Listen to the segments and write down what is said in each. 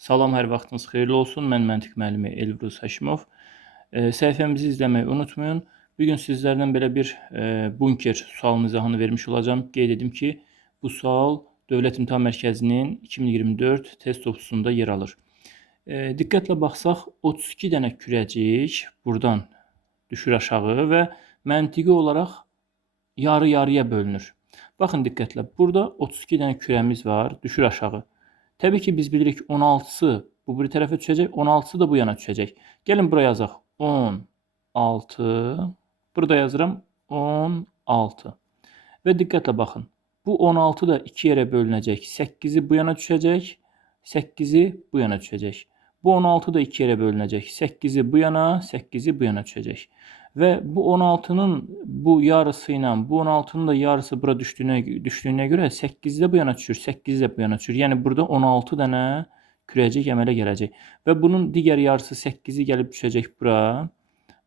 Salam, hər vaxtınız xeyirli olsun. Mən məntiq müəllimi Elbrus Həşimov. Səhifəmizi izləməyi unutmayın. Bugün sizlərdən belə bir bunker sualın izahını vermiş olacağım. Qeyd edim ki, bu sual Dövlət İmtahan Mərkəzinin 2024 test topusunda yer alır. Diqqətlə baxsaq, 32 dənə kürəcik buradan düşür aşağı və məntiqi olaraq yarı-yarıya bölünür. Baxın diqqətlə, burada 32 dənə kürəmiz var, düşür aşağı. Təbii ki, biz bilirik 16'sı bu bir tərəfə düşəcək, 16'sı da bu yana düşəcək. Gəlin buraya yazaq 16, burada yazıram 16. Və diqqətlə baxın, bu 16 da 2 yerə bölünəcək, 8'i bu yana düşəcək, 8'i bu yana düşəcək. Bu 16 da 2 yerə bölünəcək, 8'i bu yana, 8'i bu yana düşəcək. Və bu 16'nın bu yarısı ilə bu 16'nın da yarısı bura düşdüyünə görə 8 də bu yana düşür, 8 də bu yana düşür. Yəni burada 16 dənə kürəcik əmələ gələcək. Və bunun digər yarısı 8'i gəlib düşəcək bura.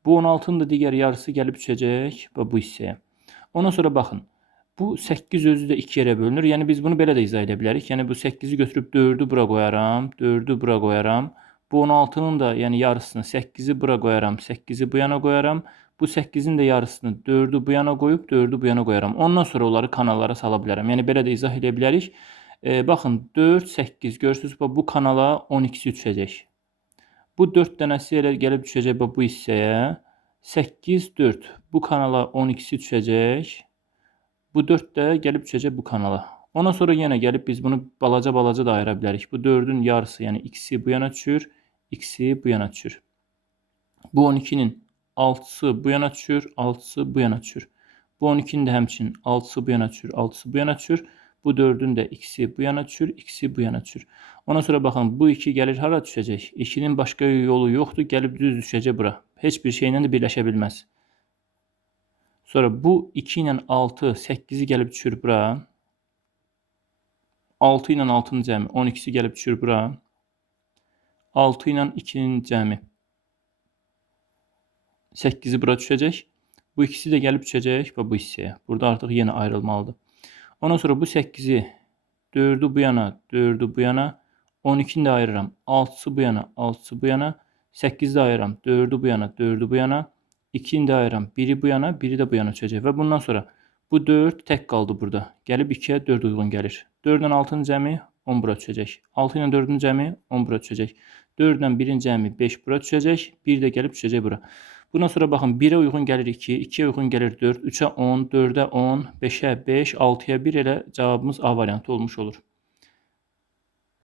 Bu 16'nın da digər yarısı gəlib düşəcək və bu hissəyə. Ondan sonra baxın. Bu 8 özü də 2 yerə bölünür. Yəni biz bunu belə də izah edə bilərik. Yəni bu 8'i götürüb 4'ü bura qoyaram, 4'ü bura qoyaram. Bu 16'nın da yəni yarısını 8'i bura qoyaram, 8'i bu yana qoyaram. Bu 8'in də yarısını 4'ü bu yana qoyub 4'ü bu yana qoyaram. Ondan sonra onları kanallara sala bilərəm. Yəni belə də izah edə bilərik. Baxın 4, 8 görürsünüz bu kanala 12'si düşəcək. Bu 4 dənəsi elə gəlib düşəcək bu hissəyə. 8, 4 bu kanala 12'si düşəcək. Bu 4 də gəlib düşəcək bu kanala. Ondan sonra yenə gəlib biz bunu balaca da ayıra bilərik. Bu 4'ün yarısı, yəni x'i bu yana düşür, x'i bu yana düşür. Bu 12'nin 6'sı bu yana düşür, 6'sı bu yana düşür. Bu 12'nin də həmçinin 6'sı bu yana düşür, 6'sı bu yana düşür. Bu 4'ün də x'i bu yana düşür, x'i bu yana düşür. Ondan sonra baxın, bu 2 gəlir hara düşəcək? 2'nin başqa yolu yoxdur, gəlib düz düşəcək bura. Heç bir şeylə də birləşə bilməz. Sonra bu 2 ilə 6, 8'i gəlib düşür bura. 6 ilə 6'nın cəmi 12'si gəlib düşür bura. 6 ilə 2'nin cəmi 8'i bura düşəcək. Bu ikisi də gəlib düşəcək və bu hissəyə. Burada artıq yenə ayrılmalıdır. Ondan sonra bu 8'i 4'ü bu yana, 4'ü bu yana. 12'ni də ayırıram. 6'sı bu yana, 6'sı bu yana. 8'i də ayırıram. 4'ü bu yana, 4'ü bu yana. 2'ni də ayıram. Biri bu yana, biri də bu yana düşəcək. Və bundan sonra bu 4 tək qaldı burada. Gəlib 2'yə 4 uyğun gəlir. 4 ilə 6'nın cəmi 10 bura düşəcək. 6 ilə 4'ün cəmi 10 bura düşəcək. 4 ilə 1'in cəmi 5 bura düşəcək. 1 də gəlib düşəcək bura. Bundan sonra baxın 1'ə uyğun gəlir 2, 2'yə uyğun gəlir 4, 3'ə 10, 4'ə 10, 5'ə 5, 6'ya 1 elə cavabımız A variantı olmuş olur.